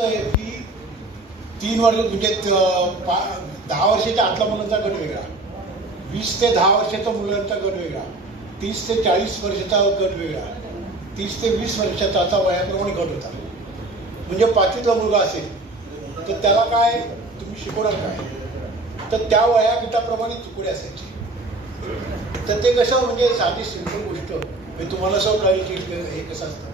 की तीन वर्ष म्हणजे पा- दहा वर्षाच्या आतला मुलांचा गट वेगळा. वीस ते दहा वर्षाच्या मुलांचा गट वेगळा. तीस ते चाळीस वर्षाचा गट वेगळा. तीस ते वीस वर्षाचा असा वयाप्रमाणे गट होता. म्हणजे पाचवीतला मुलगा असेल तर त्याला काय तुम्ही शिकवणार काय? तर त्या वयागटाप्रमाणे तुकडे असायचे. तर ते कसं म्हणजे साधी सिंपल गोष्ट. म्हणजे तुम्हाला असं कळेल की हे कसं असतं.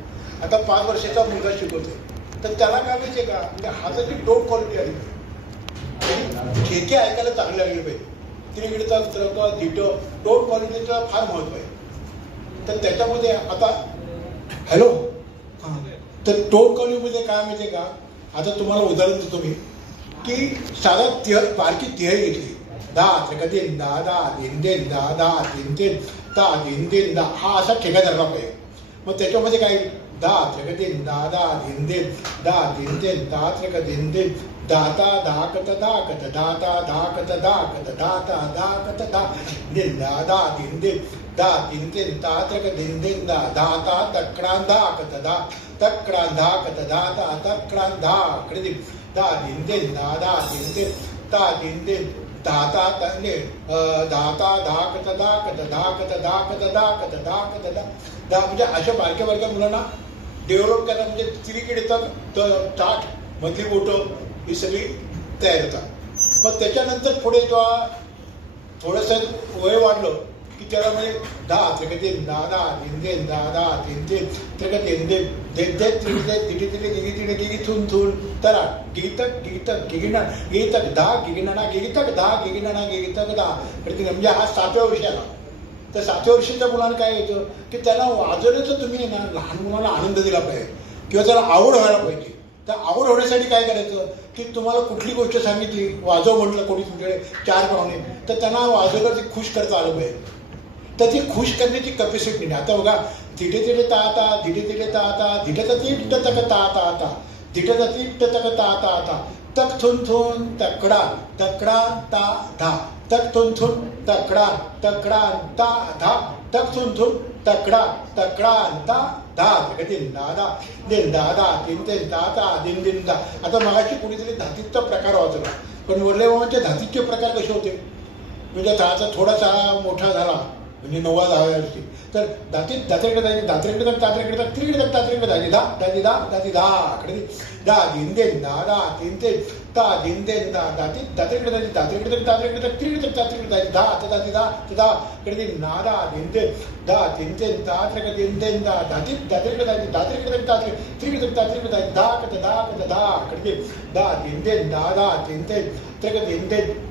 आता पाच वर्षाचा मुलगा शिकवतोय. तर त्याला काय माहिती का? म्हणजे हाताची टोप क्वालिटी आली पाहिजे आणि ठेके ऐकायला चांगले लागले पाहिजे. त्रिगिडचा त्रका धिट टोप क्वालिटीचा फार महत्त्व आहे. तर त्याच्यामध्ये आता हॅलो हां तर टोप क्वालिटीमध्ये काय माहिती का? आता तुम्हाला उदाहरण देतो मी. की साधा तिह बारकी तिह घेतली. दा त्रिका दा दा दिन दिन दा दा दिन दिन दहा दिन दिन दा हा असा ठेका धरला पाहिजे मग त्याच्यामध्ये काय? दा त्रिक दादा दहा दा दिन दा दहा दाता दाकत दाकत दाता दाकत दाकत दाता दाकत दा दिन दादा दहा दा दिन दा दिन दा दाता तक्रां दाकत दा तक्रां दाकत दाता तक्रां दा कडे दा दहा दादा दिन दा दहा दाता तने दाता दाकत दाकत दाकत दाकत दाकत दाकत दा त्या म्हणजे अशा बारक्या बारक्या मुलांना डेव्हलप करायला म्हणजे क्रिकेट येतात तर ताट मधली बोटं ही सगळी तयार होतात. मग त्याच्यानंतर पुढे जेव्हा थोडंसं वय वाढलं की त्याला म्हणजे दहा त्रिकते दादा दहा दादा तीन दहा दहा तीन तीन त्रिकत तीन तीन त्रिकते तिथे तिडे गिगी तिडे गिगी थुन थुन तरा गीतक गीतक गिगिना गीतक दहा गिगिनाना गिगितक दहा गिगिनाना गिगितक दहा म्हणजे म्हणजे हा सातव्या वर्षाला तर सातव्या वर्षाच्या मुलांना काय येतं? की त्याला वाजवण्याचं तुम्ही ना लहान मुलांना आनंद दिला पाहिजे. किंवा त्याला आवड व्हायला पाहिजे. तर आवड होण्यासाठी काय करायचं? की तुम्हाला कुठली गोष्ट सांगितली वाजव म्हटलं कोणी तुमच्याकडे चार पाहुणे तर त्यांना वाजवलं ते खुश करता आलं पाहिजे. तर ती खुश करण्याची कॅपॅसिटी नाही. आता बघा धिटे तिटे ता आता धिटे तिटे ता आता धिटे ती तक ता आता ता धिटे ती तक ता आता आता तक थुन थुन तकडा तकडा ता धा. तक थुन थुन तकडा तकडा ता धा तक थुन थुन तकडा तकडा ता धा कधी दादा दिन दादा दिन ते दादा दिन दिन दा. आता मगाशी कुणीतरी धातीचा प्रकार वाचला. पण वडले बाबांचे धातीचे प्रकार कसे होते? म्हणजे त्याचा थोडासा मोठा झाला म्हणजे नव्वद दहा वर्षी तर दातीत दात्रेकडे जायचे दात्रेकडे जात तात्रेकडे तर तिकडे जात तात्रेकडे जायचे दा दादी दा दादी दा कडे. दा दिन दिन दा दा तीन दा दाती दात्रेकडे जायचे दात्रेकडे जात तात्रेकडे जात तिकडे जात तात्रेकडे जायचे दा आता दादी दा ते दा कडे दा दिन दा तीन ते तात्रेकडे दिन दिन दा दाती दात्रेकडे जायचे दात्रेकडे जात तात्रे तिकडे जात तात्रेकडे जायचे दा दा कत दा कडे दा दिन दिन दा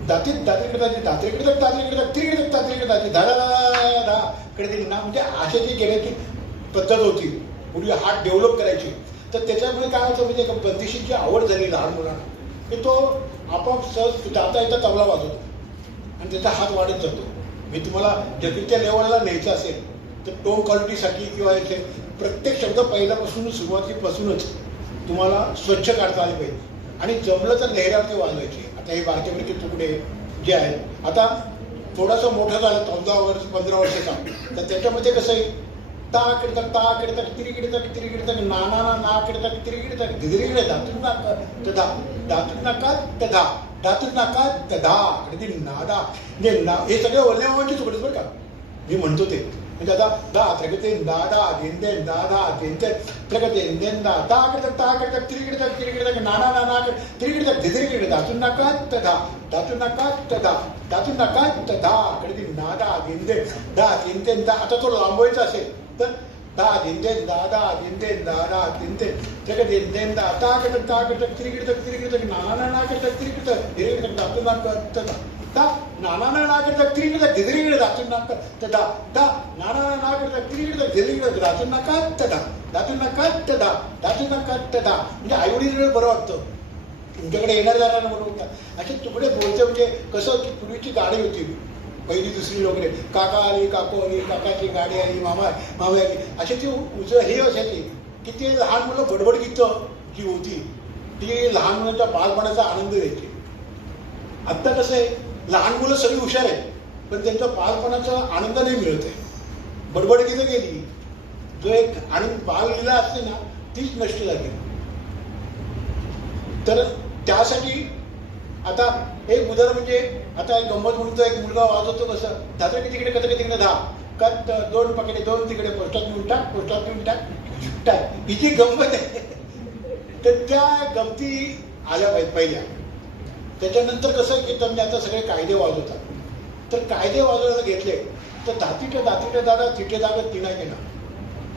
दाती दात्रेकडे जायचे दात्रेकडे जात तात्रेकडे जात तिकडे जात दा कडे ना म्हणजे अशा जी केल्याची पद्धत होती पूर्वी हात डेव्हलप करायची तर त्याच्यामुळे काय होतं म्हणजे एका बंदिशीची आवड झाली लहान मुलांना की तो आपोआप सहज जाता येता तबला वाजवतो. आणि त्याचा हात वाढत जातो. मी तुम्हाला जगीच्या लेवलला न्यायचं असेल तर टोन क्वालिटीसाठी किंवा याचे प्रत्येक शब्द पहिल्यापासून सुरुवातीपासूनच तुम्हाला स्वच्छ काढता आले पाहिजे. आणि जमलं तर लहरावरती वाजवायचे. आता हे बारकेवरचे तुकडे जे आहेत आता थोडासा मोठा झाला चौदा वर्ष पंधरा वर्षाचा तर त्याच्यामध्ये कसं आहे ता किडतक ता किडतक तिरी किडतक तिरी किडतक नाना ना ना ना किडतक तिरी किडतक धातून नाका तदा धातून नाका तदा धातून नाका तदा कधी नादा ने ना हे सगळे वल्ल्या मामांची तुकडेच बरं का. मी म्हणतो ते. म्हणजे आता दा त्रेगते दादा देंदे दादा देंदे त्रेगते देंदा ता किडतक ता किडतक तिरी किडतक तिरी किडतक ना ना ना ना तिरी किडतक धिगरी किडतक धातून नाका तदा धातून नाका तदा धातून नाका तदा कधी नादा देंदे दा देंदे दा आता तो लांबवायचा असेल. तर दा दिंदेन दा दा दिंदेन दा दा दिंदेन जग दिंदेन दा ता कडक ता कडक तिरिगिडक तिरिगिडक नाना ना ना कडक तिरिगिडक तिरिगिडक दातू ना ता ता नाना ना ना कडक तिरिगिडक तिरिगिडक दातू ना ता ता नाना ना ना कडक तिरिगिडक तिरिगिडक दातू ना का ता दातू ना का ता दातू ना का ता म्हणजे आई वडील बरं वाटतं तुमच्याकडे येणार जाणार बरोबर होता। असे तुकडे बोलते म्हणजे कसं की पूर्वीची गाडी होती। पहिली दुसरी लोकडे काका आली काकू आली काकाची गाडी आली मामा मामा आली. अशी ती उज हे असायची. की ते लहान मुलं बडबड गीतं जी होती ती लहान मुलांच्या बालपणाचा आनंद घ्यायची. आत्ता कसं आहे लहान मुलं सगळी हुशार आहेत पण त्यांच्या बालपणाचा आनंद नाही मिळत आहे. बडबड गीतं गेली. जो एक आनंद बाललीला असते ना तीच नष्ट झाली. तर त्यासाठी आता एक उदाहरण म्हणजे आता एक गंमत म्हणतो एक मुलगा वाजवतो कसं दादा की तिकडे कसं तिकडे दहा. का दोन पकडे दोन तिकडे पोस्टात नेऊन टाक पोस्टात नेऊन टाक टाक. ही जी गंमत आहे. तर त्या गमती आल्या पाहिजे पहिल्या. त्याच्यानंतर कसं की तुम्ही आता सगळे कायदे वाजवतात तर कायदे वाजवायला घेतले तर दातीटे दातीटे दादा तिथे दादा तिना गेला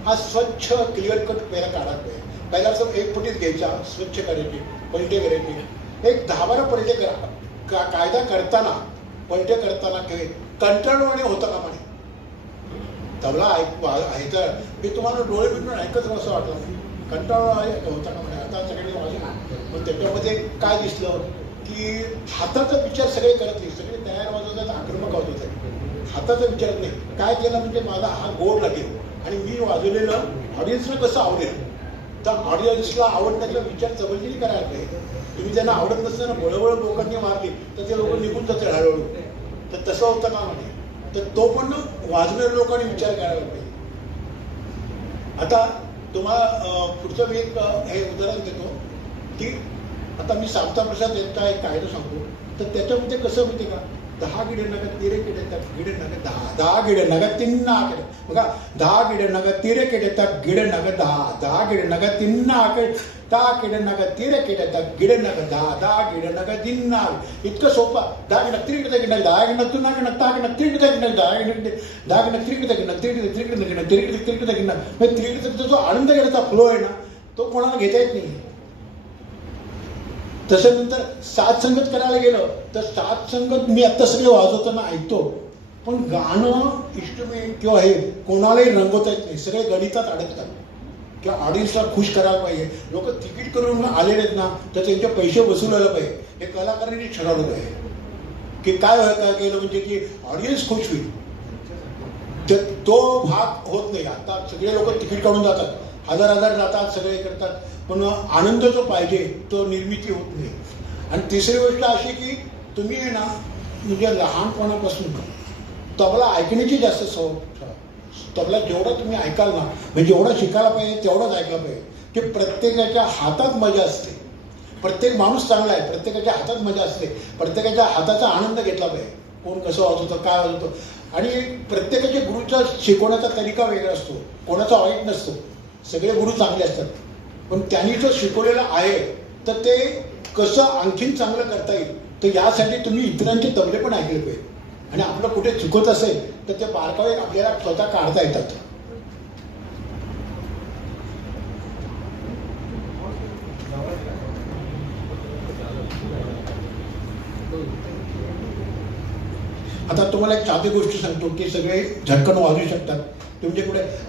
हा स्वच्छ क्लिअर कट पहिला काढायला पाहिजे पहिला असं एक फुटीत घ्यायचा स्वच्छ करायची पलटे करायची. एक दहा बारा पलटे करा. का कायदा करताना पलटे करताना काही कंटाळवाणे होतं का म्हणे? तबला ऐक आहे मी तुम्हाला डोळे मिटून ऐकत असं वाटलं कंटाळा होता का म्हणे? आता सगळे वाजवलं मग त्याच्यामध्ये काय दिसलं? की हाताचा विचार सगळे करत नाही. सगळे तयार वाजवतात आक्रमक होते हाताचा विचार नाही. काय केलं म्हणजे माझा हा गोड लागेल. आणि मी वाजवलेलं ऑडियन्सला कसं आवडेल? तर ऑडियन्सला आवडण्याचा विचार जबरदस्ती करायला पाहिजे. तुम्ही त्यांना आवडत नसताना बळबळ लोकांनी मारली तर ते लोक निघून जातात हळूहळू. तर तसं होतं का म्हणे? तर तो पण वाजवेर लोकांनी विचार करायला पाहिजे आता तुम्हाला पुढचं मी एक हे उदाहरण देतो. की आता मी सामता प्रसाद यांचा एक कायदा सांगतो. तर त्याच्यामध्ये कसं होते का? दहा गिडे नका तेरे किडे येतात गिडे नका दहा दहा गिडे नका तीन आकडे. बघा दहा गिडे नका तेरे किडे येतात गिडे नका दहा दहा गिडे नका तीन आकडे. दहा किडे नका तेरे किडे दा गिडे नका दहा दहा गिडे नका इतकं सोपं दहा गिडा त्रिकडे गिडा दहा गिडा तू ना गिडा दहा गिडा त्रिकडे गिडा दहा गिडे दहा गिडा त्रिगिडे गिडा त्रिकडे त्रिगिडे गिडा त्रिकडे त्रिगिडे म्हणजे मग त्रिगिडे जो आनंद घेण्याचा फ्लो आहे ना तो कोणाला घेता येत नाही तसं नंतर सात संगत करायला गेलं तर सात संगत मी आत्ता सगळे वाजवताना ऐकतो पण गाणं इन्स्ट्रुमेंट किंवा हे कोणालाही रंगवता येत नाही सगळे गणितात अडकतात किंवा ऑडियन्सला खुश करायला पाहिजे. लोक तिकीट करून आलेले आहेत ना तर त्यांचे पैसे वसुलायला पाहिजे. हे कलाकारांनी ठरवलं पाहिजे की काय व्हायला काय केलं म्हणजे की ऑडियन्स खुश होईल. तर तो भाग होत नाही. आता सगळे लोक तिकीट काढून जातात. हजार हजार जातात सगळे करतात. पण आनंद जो पाहिजे तो निर्मिती होत नाही. आणि तिसरी गोष्ट अशी की तुम्ही आहे ना म्हणजे लहानपणापासून तबला ऐकण्याची जास्त सवय ठेवा. तबला जेवढं तुम्ही ऐकाल ना म्हणजे जेवढं शिकायला पाहिजे तेवढंच ऐकायला पाहिजे. की प्रत्येकाच्या हातात मजा असते. प्रत्येक माणूस चांगला आहे प्रत्येकाच्या हातात मजा असते. प्रत्येकाच्या हाताचा आनंद घेतला पाहिजे. कोण कसं वाजवतं काय वाजवतं. आणि प्रत्येकाच्या गुरुचा शिकवण्याचा तरीका वेगळा असतो. कोणाचा वाईट नसतो. सगळे गुरु चांगले असतात. पण त्यांनी जो शिकवलेलं आहे तर ते कसं आणखीन चांगलं करता येईल? तर यासाठी तुम्ही इतरांचे तबले पण ऐकले पाहिजे. आणि आपलं कुठे चुकत असेल तर ते बारकावे आपल्याला स्वतः काढता येतात. आता तुम्हाला एक साधी गोष्ट सांगतो की सगळे झटकन वाजवू शकतात. तुमचे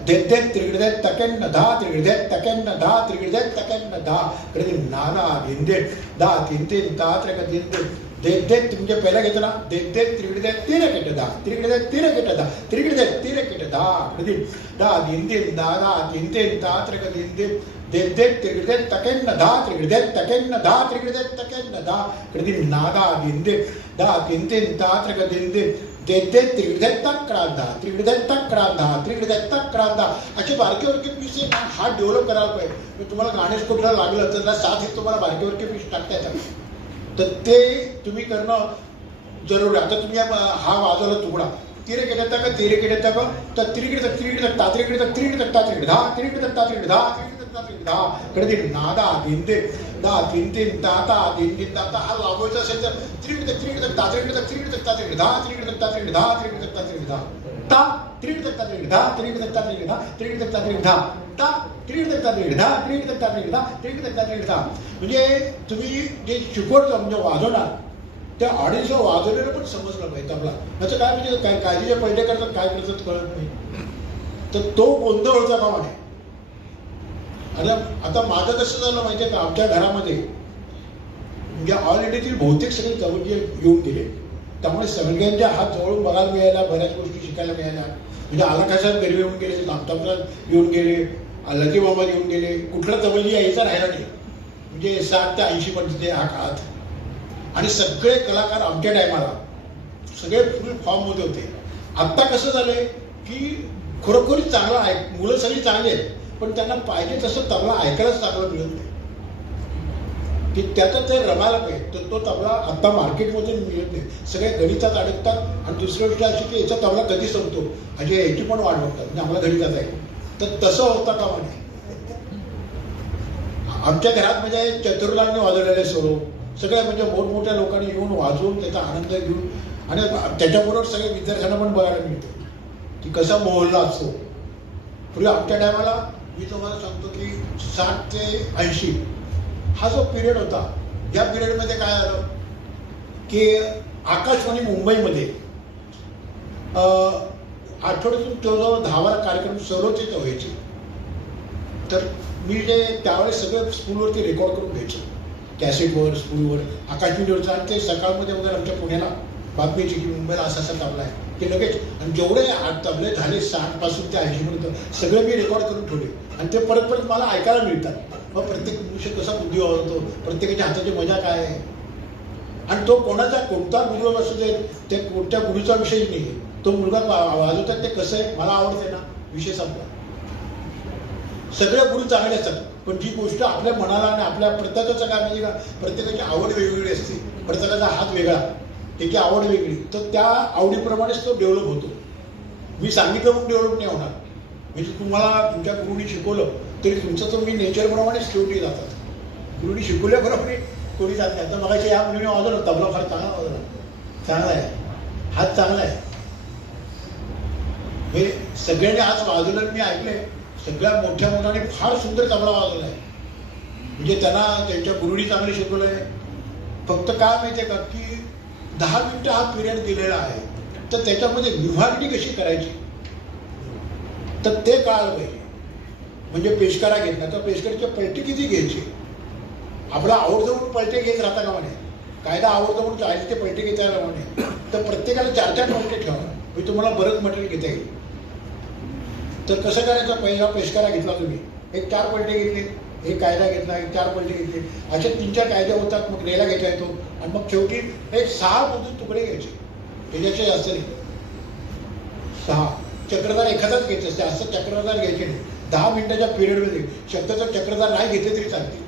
देत देत त्रिगड देत तकेन दहा त्रिगड देत तकेन दहा त्रिगड देत तकेन दहा कडे नाना भिंदे दहा तीन तीन दहा त्रेक तीन तीन देत देत तुमच्या पहिला घेतो ना देत देत त्रिगड देत तीन केट दहा त्रिगड देत तीन केट दहा त्रिगड देत तीन केट दहा कडे दहा तीन तीन दहा दहा तीन तीन दहा त्रेका तीन तीन देत देत त्रिगड देत तकेन दहा त्रिगड देत तकेन दहा त्रिगड देत तकेन दहा कडे नादा भिंदे दहा तीन तीन दहा त्रेका तीन तीन देते त्रिविधत्ता क्रांदा त्रिविधत्ता क्रांदा त्रिविधत्ता क्रांदा असे बारके वरके पीस आहे ना हा डेव्हलप करायला पाहिजे मी तुम्हाला गणेश कुठला लागलं तर त्याला साथ एक तुम्हाला बारके वरके पीस टाकता येतात तर ते तुम्ही करणं जरूर आहे आता तुम्ही हा वाजवला तुकडा तिरे केले का तिरे केले का तर तिरीकडे तक तिरीकडे तक तात्रीकडे तक तिरीकडे तक तात्रीकडे दहा तिरीकडे तक तात्रीकडे दहा तिरीकडे तक तात्रीकडे दहा कडे तीन नादा भिंते दहा तीन तीन दाता तीन तीन दाता हा लावायचा असेल तर तिरीकडे तक तिरीकडे तक तात्रीकडे तक तिरीकडे तक तात्रीकडे दहा तिरीकडे तक तात्रीकडे दहा तिरीकडे तक तात्रीकडे दहा ता तिरीकडे तक तात्रीकडे दहा तिरीकडे तक तात्रीकडे दहा तिरीकडे तक तात्रीकडे ता तिरीकडे तक तात्रीकडे दहा तिरीकडे तक तात्रीकडे दहा तिरीकडे तक तात्रीकडे दहा म्हणजे तुम्ही जे शिकवतो म्हणजे वाजवणार त्या ऑडियन्सला वाजवलेलं पण समजलं पाहिजे आपला त्याचं काय म्हणजे काय काळजीचे पहिले करतात काय करतात कळत नाही. तर तो गोंधळचा होता आहे. आणि आता आता माझं कसं झालं माहिती आहे का? आमच्या घरामध्ये म्हणजे ऑल इंडियातील बहुतेक सगळे जवळचे येऊन गेले. त्यामुळे सगळ्यांच्या हात जवळून बघायला मिळाल्या बऱ्याच गोष्टी शिकायला मिळाल्या म्हणजे आलाखासाहेब गरीब येऊन गेले लामतामसाहेब येऊन गेले लती बाबा येऊन गेले कुठला जवळजी यायचा राहिला नाही. म्हणजे साठ ते ऐंशी पर्यंत हा काळात. आणि सगळे कलाकार आमच्या टायमाला सगळे फुल फॉर्म होते होते. आत्ता कसं झालंय की खरोखरी चांगलं आहे मुलं सगळी चांगली आहेत पण त्यांना पाहिजे तसं तबला ऐकायलाच चांगलं मिळत नाही. की त्याचं ते रमायला पाहिजे तर तो तबला आत्ता मार्केटमधून मिळत नाही. सगळे गणितात अडकतात. आणि दुसरी गोष्ट अशी की याचा तबला कधी संपतो? म्हणजे याची पण वाट बघतात. म्हणजे आम्हाला गणितात आहे तर तसं होता का म्हणे? आमच्या घरात म्हणजे चतुर्लांनी वाजवलेले सरो सगळ्या म्हणजे मोठमोठ्या लोकांनी येऊन वाजवून त्याचा आनंद घेऊन. आणि त्याच्याबरोबर सगळे विद्यार्थ्यांना पण बघायला मिळतं. की कसा मोहल्ला असतो. पूर्वी आमच्या टायमाला मी तुम्हाला सांगतो की साठ ते ऐंशी हा जो पिरियड होता या पिरियडमध्ये काय आलं की आकाशवाणी मुंबईमध्ये आठवड्यातून जवळजवळ दहा कार्यक्रम सर्वोचित व्हायचे. तर मी जे त्यावेळेस सगळं स्कूलवरती रेकॉर्ड करून घ्यायचे. कॅसेटवर स्कूलवर आकाशवाणीवरचं. आणि ते सकाळमध्ये वगैरे आमच्या पुण्याला. बातमी यायची की मुंबईला असा असा तबला आहे ते लगेच आणि जेवढे तबले झाले साठपासून ते ऐंशीपर्यंत सगळे मी रेकॉर्ड करून ठेवले. आणि ते परत परत मला ऐकायला मिळतात. मग प्रत्येक मनुष्य कसा बुद्धी वाजवतो प्रत्येकाच्या हाताची मजा काय? आहे आणि तो कोणाचा कोणता गुरु असू दे ते कोणत्या गुरुचा विषय नाही. तो मुलगा वाजवतात ते कसं आहे? मला आवडते ना. विषय संपला. सगळे गुरु चांगले असतात. पण जी गोष्ट आपल्या मनाला आणि आपल्या प्रत्येकाचं काय म्हणजे का? प्रत्येकाची आवड वेगवेगळी असते. प्रत्येकाचा हात वेगळा. त्याची आवड वेगळी. तर त्या आवडीप्रमाणेच तो डेव्हलप होतो. मी सांगितलं म्हणून डेव्हलप नाही होणार. म्हणजे तुम्हाला तुमच्या गुरुनी शिकवलं तरी तुमचं तर मी नेचरप्रमाणेच शेवटी जातात गुरुनी शिकवल्याप्रमाणे कोणी जात नाही. आता मगाशी या मुलीने वाजवलं तबला फार चांगला वाजवला. चांगला आहे. हात चांगला आहे. हे सगळ्यांनी आज वाजवलं मी ऐकलंय. सगळ्या मोठ्या मुलांनी फार सुंदर तबला वाजवला आहे. म्हणजे त्यांना त्यांच्या गुरुनी चांगलं शिकवलंय. फक्त काय आहे का? की दहा मिनिटं हा पिरियड दिलेला आहे तर त्याच्यामध्ये विभागणी कशी करायची? तर ते कळालं पाहिजे म्हणजे पेशकारा घेतला तर पेशकारचे पलटे किती घ्यायची? आपला आवडजवून पलटे घेत राहता का म्हणे कायदा आवडजवून म्हणून चाळीस ते पलटे घेता यायला म्हणे तर प्रत्येकाला चार चार पलटे ठेवा. म्हणजे तुम्हाला बरंच मटेरियल घेता येईल. तर कसं करायचं? पहिला पेशकारा घेतला तुम्ही. एक चार पलटे घेतले. हे कायदा घेतला चार पलटे घेतले. असे तीन चार कायदे होतात मग रेला घेता येतो आणि मग शेवटी एक सहा मधून तुकडे घ्यायचे. त्याच्याचे जास्त नाही. सहा. चक्रधार एखादाच घ्यायचं असते असं चक्रधार घ्यायचे नाही. दहा मिनिटाच्या पिरियडमध्ये शक्यतो चक्रधार नाही घेतले तरी चालते.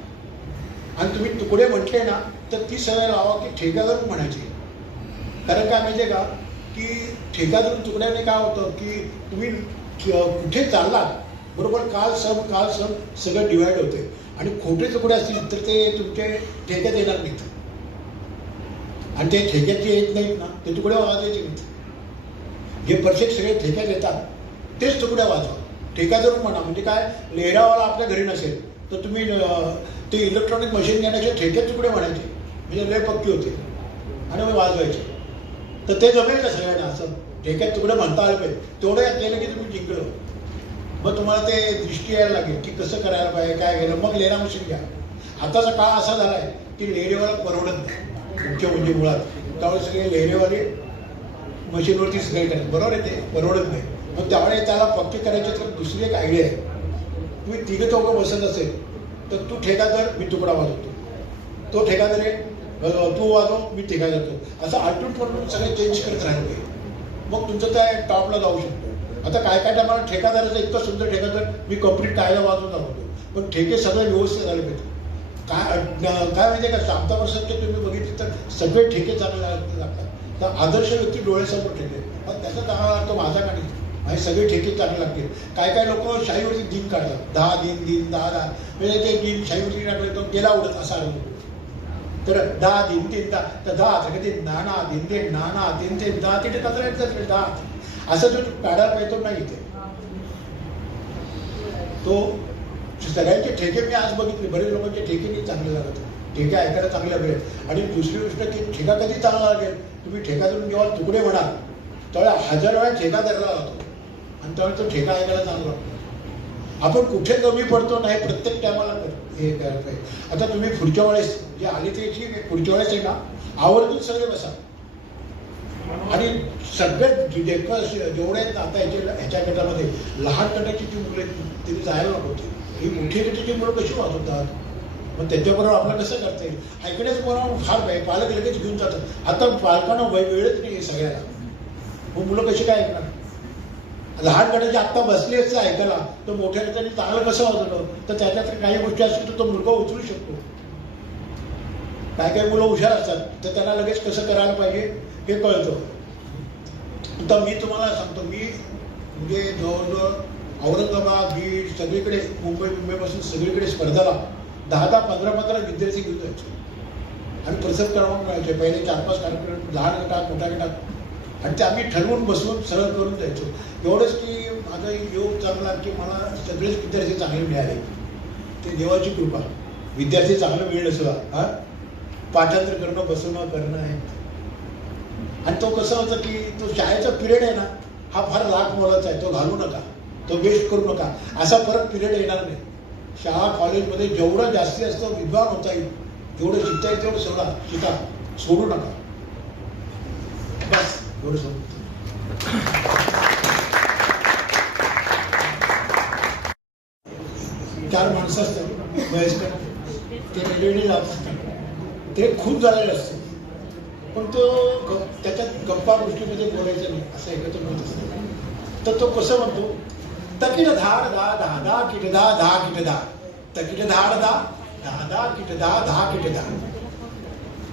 आणि तुम्ही तुकडे म्हटले ना तर तीस हजार लावा की ठेकादार म्हणायचे. कारण काय माहिती का? की ठेकादारून तुकड्याने काय होतं की तुम्ही कुठे चाललात बरोबर काल सम काल सम सगळं डिवाइड होते आणि खोटे तुकडे असतील तर ते तुमचे ठेक्यात येणार नाहीत. आणि ते ठेक्यात जे येत नाहीत ना ते तुकडे वाजवायचे नाहीत. जे परफेक्ट सगळे ठेक्यात येतात. तेच तुकड्या वाजवा ठेका जरूर म्हणा म्हणजे काय लेहरावाला आपल्या घरी नसेल तर तुम्ही ते इलेक्ट्रॉनिक मशीन घेण्याचे ठेक्यात तुकडे म्हणायचे. म्हणजे लय पक्की होते. आणि मग वाजवायचे. तर ते जमेल का सगळ्यांना? असं ठेक्यात तुकडे म्हणता आलं पाहिजे. तेवढं केलं की तुम्ही जिंकलं. मग तुम्हाला ते दृष्टी यायला लागेल की कसं करायला पाहिजे काय केलं मग लेना मशीन घ्या. आताचा काळ असा झाला आहे की लेरेवाला परवडत नाही. मुख्य म्हणजे मुळात. त्यावेळेस सगळे लेहरेवाले मशीनवरती सगळे करतात. बरोबर आहे ते? परवडत नाही. मग त्यामुळे त्याला पक्के करायचे तर दुसरी एक आयडिया आहे. तुम्ही तिघं चौघं बसत असेल तर तू ठेकादर मी तुकडा वाजवतो. तो ठेकादर आहे तू वाजव मी ठेका जातो असं आलटून पलटून सगळे चेंज करत राहिलं. पाहिजे मग तुमचं त्या टॉपला जाऊ शकतो. आता काय काय टायमाला ठेकादाराचं इतकं सुंदर ठेकादार मी कंप्लीट कायदा वाजवून दाखवतो पण ठेके सगळे व्यवस्थित झाले पाहिजे काय काय म्हणजे का शांता वर्षाचे तुम्ही बघितले तर सगळे ठेके चांगले लाग- लागतात तर आदर्श व्यक्ती डोळ्यासमोर ठेके पण त्याचा चांगला लागतो माझा का नाही आणि सगळे ठेके चांगले लागतील काय काय लोक शाहीवरती दिन काढतात दहा दिन दिन दहा दहा म्हणजे ते दिन शाहीवरती टाकले तो गेला उडत असा तर दहा दिन तीन दहा तर दहा तर नाना दिन ते नाना दिन ते दहा तिथे कचरा येतात दहा असं जो काढायला पाहिजे नाही इथे. तो सगळ्यांचे ठेके मी आज बघितले. बरेच लोकांचे ठेके मी चांगले लागत ठेके ऐकायला चांगले लागेल. आणि दुसरी गोष्ट की ठेका कधी चांगला लागेल? तुम्ही ठेका देऊन जेव्हा तुकडे म्हणाल त्यावेळेला हजार वेळा ठेका धरला जातो. आणि त्यावेळेस तो ठेका ऐकायला चांगला आपण कुठे कमी पडतो नाही प्रत्येक टायमाला हे करायला पाहिजे. आता तुम्ही पुढच्या वेळेस जे आली त्याची पुढच्या वेळेस आहे ना आवर्जून सगळे बसा. आणि सगळेच जेवढे जेवढे आहेत आता याच्या ह्याच्या गटामध्ये लहान गटाची जी मुलं आहेत तिथे जायला नको होती. ही मोठी गटाची मुलं कशी वाजवतात मग त्याच्याबरोबर आपल्याला कसं करता येईल? ऐकण्याचं मला फार पाहिजे पालक लगेच घेऊन जातात. आता पालकांना वय वेळच नाही सगळ्याला मग मुलं कशी काय ऐकणार? लहान गटाचे आत्ता बसले असते ऐकायला तर मोठ्या गटाने चांगलं कसं वाजवलं? तर त्याच्यात काही गोष्टी असतील तर तो मुलगा उचलू शकतो. काय काय मुलं हुशार असतात तर त्यांना लगेच कसं करायला पाहिजे? हे कळतं आता मी तुम्हाला सांगतो मी म्हणजे जवळजवळ औरंगाबाद बीड सगळीकडे मुंबई मुंबईपासून सगळीकडे स्पर्धाला दहा दहा पंधरा पंधरा विद्यार्थी घेऊन जायचे. आणि प्रसंग क्रमांक मिळायचे पहिले चार पाच कार्यक्रम लहान गटात मोठ्या गटात. आणि ते आम्ही ठरवून बसवून सरळ करून जायचो. एवढंच की माझा योग चांगला की मला सगळेच विद्यार्थी चांगले मिळाले. ते देवाची कृपा. विद्यार्थी चांगलं मिळेल सुद्धा. हां? पाठांतर करणं बसवणं करणं आहे. आणि तो कसं होतं की तो शाळेचा पिरियड आहे ना हा फार लाख मोलाचा आहे तो घालू नका. तो वेस्ट करू नका. असा परत पिरियड येणार नाही. शाळा कॉलेजमध्ये जेवढं जास्ती जास्त विद्वान होता येईल. जेवढं शिकता येईल तेवढं सोडा शिका. सोडू नका. बस एवढं सोडू चार माणसं असतात वयस्कर. ते रेल्वेने जात असतात. ते खूप झालेले असतं पण तो त्याच्यात गप्पा गोष्टीमध्ये बोलायचं नाही असं एकत्र होत असतं. तर तो कसं म्हणतो? तकिट धाड दा दहा दहा किट दा दहा किट दा. तकिट धाड दा दहा दहा किट दा दहा किट दा.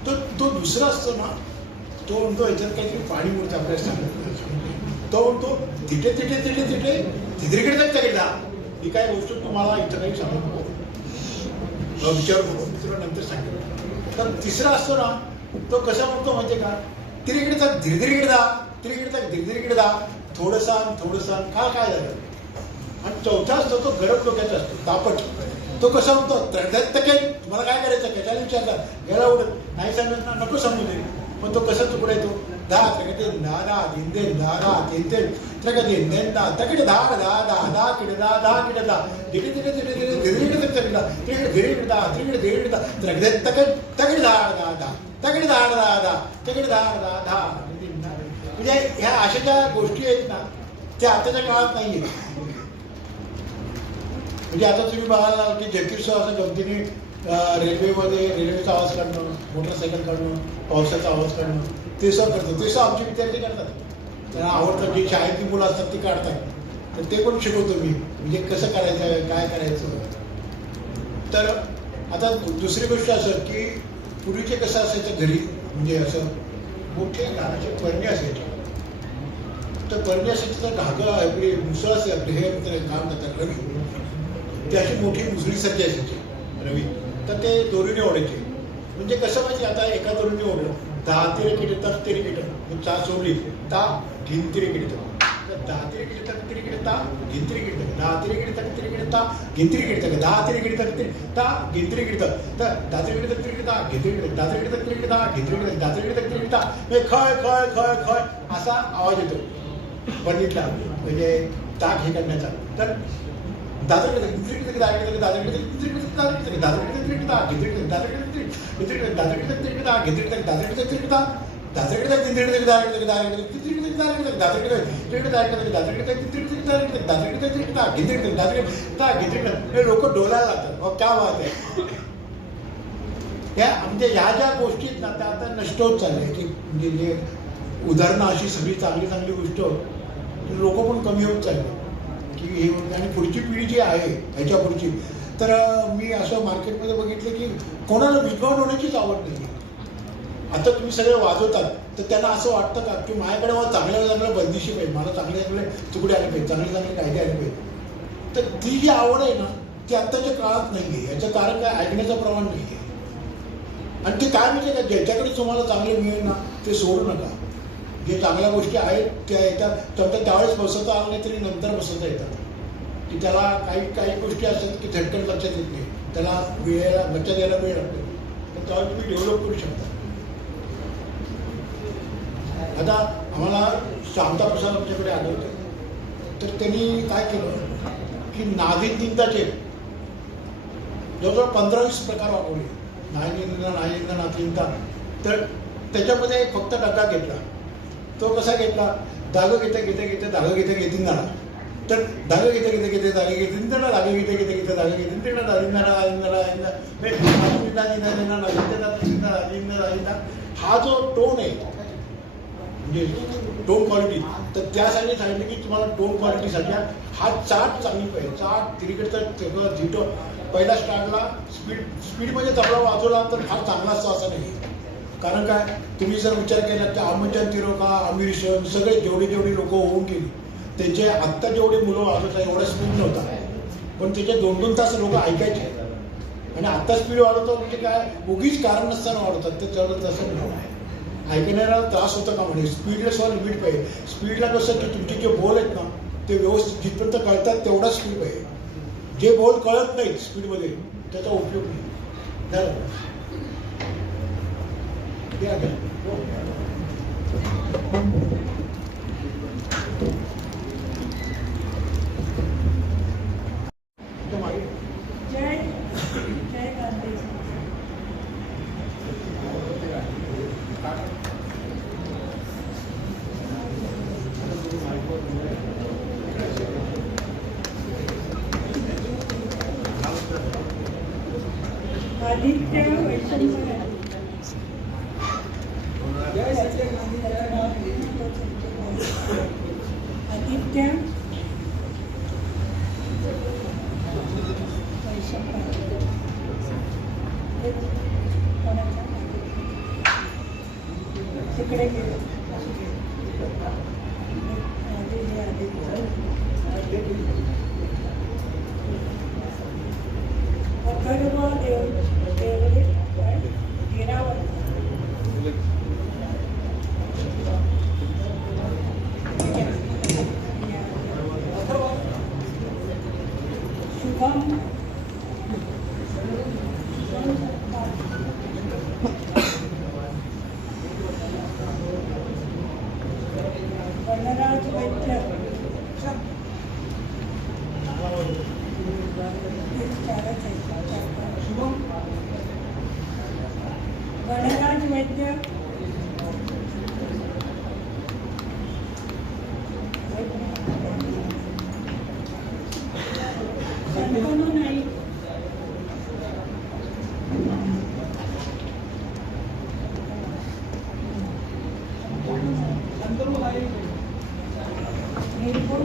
तो तो दुसरा असतो ना तो म्हणतो याच्यात काहीतरी पाणी मुळतं आपल्याला सांगतो तो म्हणतो तिथे तिथे तिथे तिथे तिथे जायचं दा. ही काय गोष्ट तुम्हाला इथं काही सांगत नको. विचार विचारू तुला नंतर सांगेल तर तिसरा असतो ना तो कशा म्हणतो म्हणजे का तिरीकडचा धिरधिरीकडदा तिरीकडचा धिरधिरीकडदा थोडसा थोडसा का काय झालं आणि चौथा असतो तो गरम डोक्याचा असतो तापट तो कसा म्हणतो त्रडत काही तुम्हाला काय करायचं कशाला विचारला गेला उडत नाही सांगितलं नको सांगू दे पण तो कसा तुकडे येतो दहा तकडे धा धा धिंदे दहा धा धिंदे तकडे धिंदे दहा तकडे दहा दहा दहा दहा किडे दहा दहा किडे दहा तिकडे तिकडे तिकडे तिकडे धिरे तिकडे तिकडे तिकडे धिरे धा तिकडे धिरे धा तकडे तकडे तकडे दहा दहा दहा तकडे दहा दहा दहा तिकडे दहा दहा दहा म्हणजे ह्या अशा ज्या गोष्टी आहेत ना त्या आताच्या काळात नाही आहेत म्हणजे आता तुम्ही बघाल की जगदीशराव असं गमतीने रेल्वेमध्ये रेल्वेचा आवाज काढणं मोटरसायकल काढणं पावसाचा आवाज काढणं ते सगळं करतो ते सगळं आमचे विद्यार्थी करतात. त्यांना आवडतं जी शाळेतली मुलं असतात ती काढतात तर ते पण शिकवतो मी. म्हणजे कसं करायचं काय करायचं? तर आता दुसरी गोष्ट असं की पूर्वीचे कसं असायचं घरी म्हणजे असं मोठे लहानाचे परणे असायचे. तर परणे असायचे तर धागा आपली मुसळ असे आपले हे काम करतात रवी. त्याची अशी मोठी मुसळीसारखी असायची रवी. तर ते दोरीने ओढायचे. म्हणजे कसं माहिती आता एका दोरीने ओढलं. दहा तेरे किटे तर तेरे किट. मग चा सोडली. दहा तीन तेरे किटे. तर दहा तरी गिडता तरी गिडता गिंत्री गिडत दहा तरी गिडता तरी गिडता गिंत्री गिडत दहा तरी गिडता तरी ता गिंत्री गिडत तर दातरी गिडत तरी गिडता गिंत्री गिडत दातरी गिडत तरी गिडता गिंत्री गिडत दातरी गिडत तरी गिडता हे खळ खळ खळ खळ असा आवाज येतो पंडितला म्हणजे ताक हे करण्याचा तर दादरकडे तिकडे दादरकडे दादरकडे तिकडे दादरकडे दादरकडे तिकडे दादरकडे दादरकडे तिकडे दादरकडे तिकडे दादरकडे दादरकडे तिकडे दादरकडे तिकडे दादरकडे तिकडे दादरकडे तिकडे लोक डोलायला लागतात. मग काय बात आहे? या म्हणजे ह्या ज्या गोष्टी आहेत ना त्या आता नष्ट होत चालल्या की म्हणजे जे उदाहरणं अशी सगळी चांगली चांगली गोष्ट लोक पण कमी होत चालले. की हे आणि पुढची पिढी जी आहे ह्याच्या पुढची तर मी असं मार्केटमध्ये बघितलं की कोणाला विद्वान होण्याचीच आवड नाही. आता तुम्ही सगळे वाजवतात. तर त्यांना असं वाटतं का की माझ्याकडे मला चांगल्या चांगल्या बंदिशी पाहिजे मला चांगले चांगले तुकडे आले पाहिजे चांगले चांगले कायदे आले पाहिजे. तर ती जी आवड आहे ना ती आत्ताच्या काळात नाही आहे याचं कारण काय? ऐकण्याचं प्रमाण नाही आहे आणि ते काय म्हणजे का? ज्याच्याकडे तुम्हाला चांगले मिळेल ना ते सोडू नका. जे चांगल्या गोष्टी आहेत त्या येतात. तर त्यावेळेस बसवता आलं नाही तरी नंतर बसवता येतात. की त्याला काही काही गोष्टी असतात की झटकन लक्षात येत नाही. त्याला वेळेला लक्षात यायला वेळ लागतो. तर त्यावेळेस तुम्ही डेव्हलप करू शकता. आता आम्हाला शांता प्रसाद आमच्याकडे आले होते तर त्यांनी काय केलं की नागिनदिंदाचे जवळजवळ पंधरा वीस प्रकार वापरले नागिंदा नागिंदा नागिंदा तर त्याच्यामध्ये फक्त डगा घेतला तो कसा घेतला धागं घेता घेता घेता धागं घेता घेतील जाणार तर दागं घेता घेता घेता दागे घेतीन घेते दागं घेता घेता घेता दागं घेतीन ते दागिंदा दागिंदा हा जो टोन आहे म्हणजे टोन क्वालिटी तर त्यासाठी सांगितलं की तुम्हाला टोन क्वालिटीसाठी हा चाट चांगली पाहिजे. चाट क्रिकेटचा झिटो पहिल्या स्टार्टला स्पीड स्पीडमध्ये तबला वाजवला तर फार चांगला असतो असं नाही. कारण काय? तुम्ही जर विचार केला तर अमरचंद तिरोका अमीर सगळे जेवढी जेवढी लोक होऊन गेली त्यांचे आत्ता जेवढे मुलं वाजवत आहे एवढा स्पीड नव्हता. पण त्याचे दोन दोन तास लोक ऐकायचे. आणि आत्ता स्पीड वाढवतो म्हणजे काय? उगीच कारण नसताना वाढवतात. ते चढत तसं नाही. ऐकणाऱ्याला त्रास होता का म्हणजे स्पीडला सुद्धा लिमिट पाहिजे. स्पीडला कसं की तुमचे जे बोल आहेत ना ते व्यवस्थित जिथपर्यंत कळतात तेवढा स्पीड पाहिजे. जे बोल कळत नाही स्पीडमध्ये त्याचा उपयोग नाही. झालं?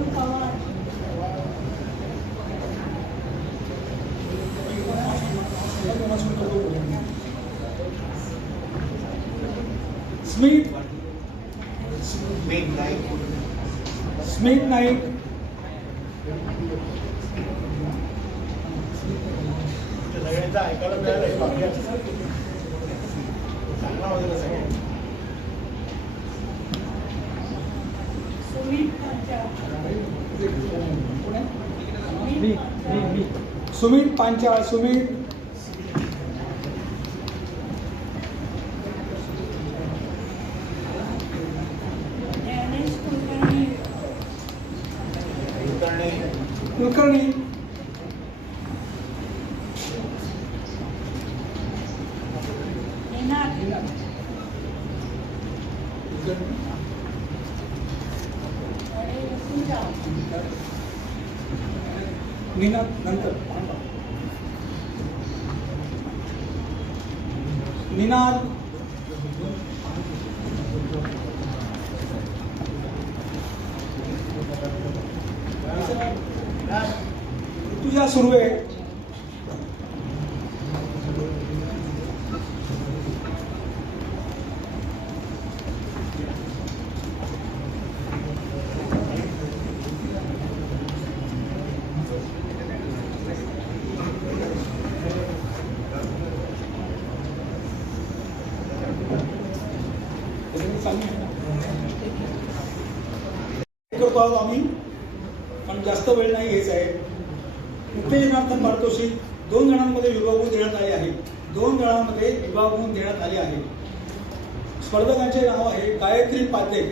पवार स्मित स्मित नाईक सगळ्यांचं ऐकायला मिळालं हे बाकी आहे. चांगला वाजला सगळ्यांनी. सुमित पांचाळ मी मी मी सुमित पांचाळ सुमित. कुलकर्णी. कुलकर्णी. आणि नंतर. பதினாறு आहोत आम्ही. पण जास्त वेळ नाही घ्यायचा आहे. उत्तेजनार्थ पारितोषिक दोन जणांमध्ये विभागून देण्यात आले आहे. दोन जणांमध्ये विभागून देण्यात आले आहे. स्पर्धकांचे नाव आहे गायत्री पाते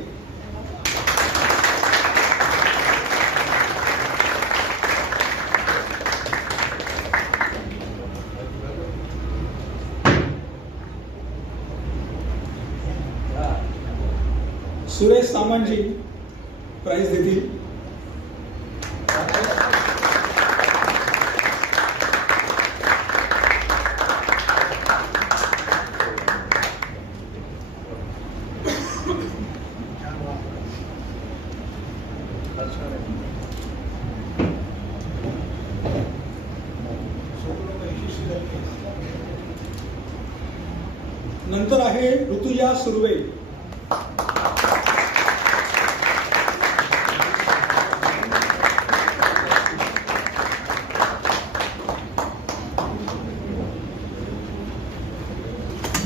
सुरेश सामंतजी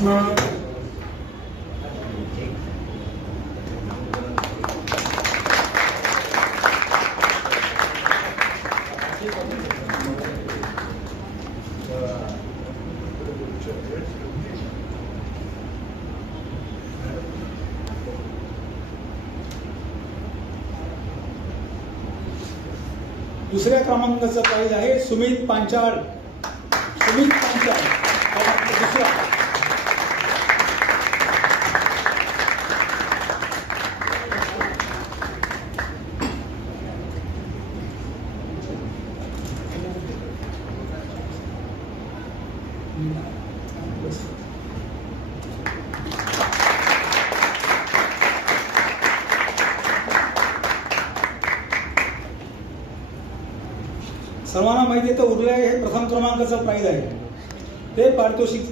दुसऱ्या क्रमांकाचं प्राईज आहे सुमित पांचाळ सुमित पांचाळ क्रमांक दुसरा सर्वांना माहिती आहे तर उरले हे प्रथम क्रमांकाचं प्राईज आहे. ते पारितोषिक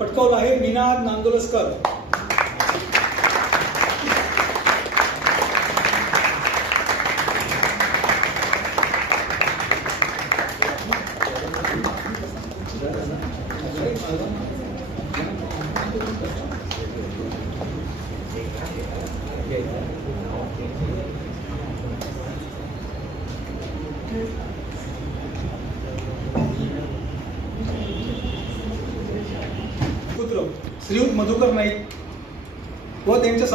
पटकवलं आहे मीनाद नांदोलस्कर पुत्र श्रीयुत मधुकर नाईक व त्यांच्या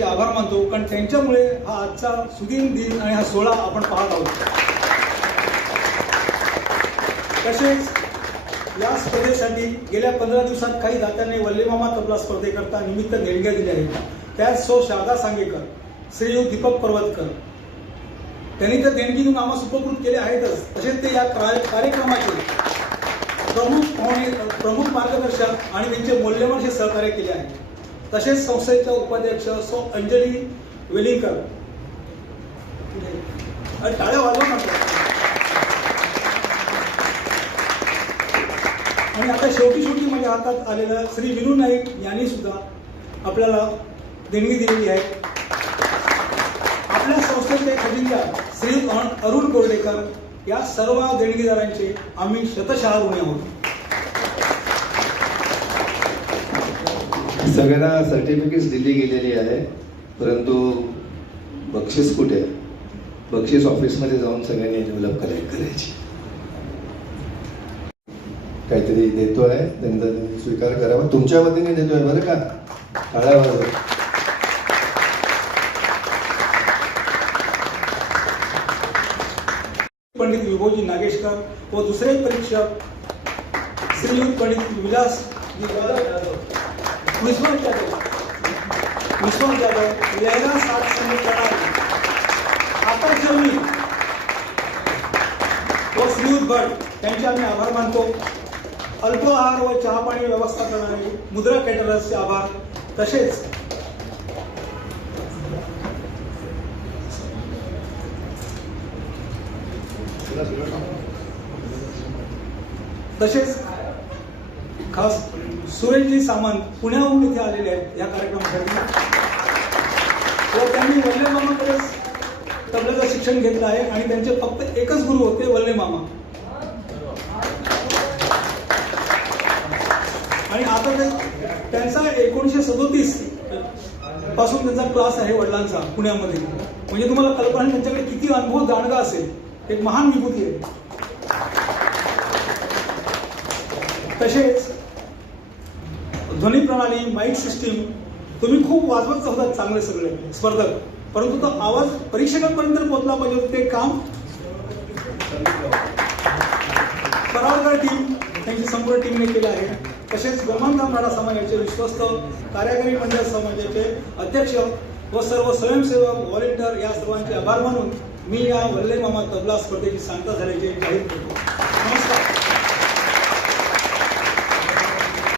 त्यांचे आभार मानतो कारण त्यांच्यामुळे हा आजचा सुदीन दिन आणि हा सोहळा आपण पाहत आहोत. तसेच या स्पर्धेसाठी गेल्या पंधरा दिवसात काही दात्यांनी वल्लेमामा तबला स्पर्धेकरता निमित्त देणग्या दिल्या आहेत. त्यात सौ शारदा सांगेकर श्रीयू दीपक पर्वतकर. त्यांनी तर देणगी देऊन आम्हाला उपकृत केले आहेतच. तसेच ते या कार्य- कार्यक्रमाचे प्रमुख पाहुणे प्रमुख मार्गदर्शक आणि त्यांचे मौल्यवान हे सहकार्य केले आहे. तसेच संस्थेच्या उपाध्यक्ष सौ अंजली वेलिंगकर आणि टाळ्या वाजवा आणि आता शेवटी शेवटी माझ्या हातात आलेलं श्री विनू नाईक यांनी सुद्धा आपल्याला देणगी दिलेली आहे. आपल्या संस्थेचे खजिनदार श्री अरुण कोर्डेकर या सर्व देणगीदारांचे आम्ही शतशः ऋणी आहोत. सगळ्यांना सर्टिफिकेट्स दिली गेलेली आहे. परंतु बक्षीस कुठे? आहे? बक्षीस ऑफिसमध्ये जाऊन सगळ्यांनी डेव्हलप कलेक्ट करायची. काहीतरी देतोय त्यांचा स्वीकार करावा. तुमच्या वतीने देतोय बरं का? टाळ्या पंडित विभोजी नागेशकर व दुसरे परीक्षक श्रीयुत पंडित विलास यादव विश्वास यादव विश्वास यादव लहरा सात संगीत करणारे आकाश जर्मी व श्रीयुत भट यांचे आम्ही आभार मानतो अल्पाहार व चहा पाणी व्यवस्था करणारे मुद्रा कॅटरर्सचे आभार तसेच तसेच सुरेशजी सामंत पुण्याहून इथे आलेले आहेत या कार्यक्रमासाठी. व त्यांनी वल्ले मामाकडे तबल्याचं शिक्षण घेतलं आहे आणि त्यांचे फक्त एकच गुरु होते वल्ले मामा. आणि आता ते त्यांचा एकोणीसशे सदोतीसपासून त्यांचा क्लास आहे वडिलांचा पुण्यामध्ये. म्हणजे तुम्हाला कल्पना आहे त्यांच्याकडे किती अनुभव जाणगा असेल. एक महान विभूती आहे. तसेच ध्वनी प्रणाली माईक सिस्टीम तुम्ही खूप वाजवत होतात चांगले सगळे स्पर्धक. परंतु तो आवाज परीक्षकांपर्यंत पोहोचला पाहिजे ते काम कराडकर टीम त्यांची संपूर्ण टीमने केलं आहे. तसेच गोमानराम मराठा समाजाचे विश्वस्त कार्यकारी मंडळ समाजाचे अध्यक्ष व सर्व स्वयंसेवक व्हॉलेंटियर या सर्वांचे आभार मानून मी या वल्ले मामा तबला स्पर्धेची सांगता झाल्याचे जाहीर करतो.